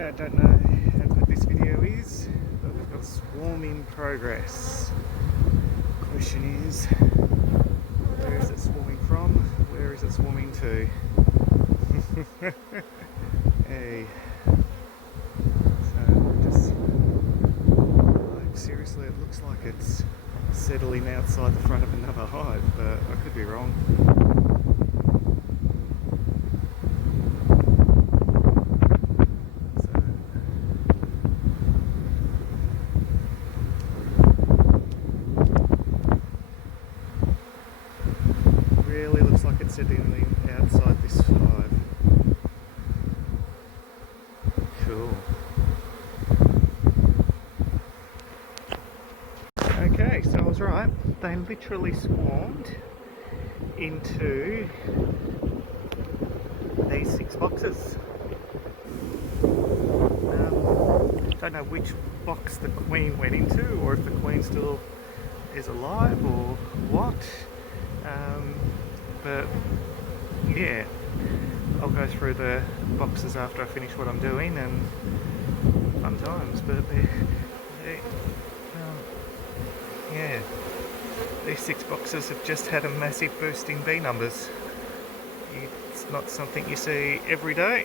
I don't know how good this video is, but we've got a swarm in progress. Question is, where is it swarming from? Where is it swarming to? Hey. So just, like, seriously, it looks like it's settling outside the front of another hive, but I could be wrong. Really looks like it's settling outside this hive. Cool. Okay, so I was right. They literally swarmed into these 6 boxes. Don't know which box the queen went into, or if the queen still is alive or what. But yeah, I'll go through the boxes after I finish what I'm doing, and fun times. But yeah, these 6 boxes have just had a massive boost in bee numbers. It's not something you see every day.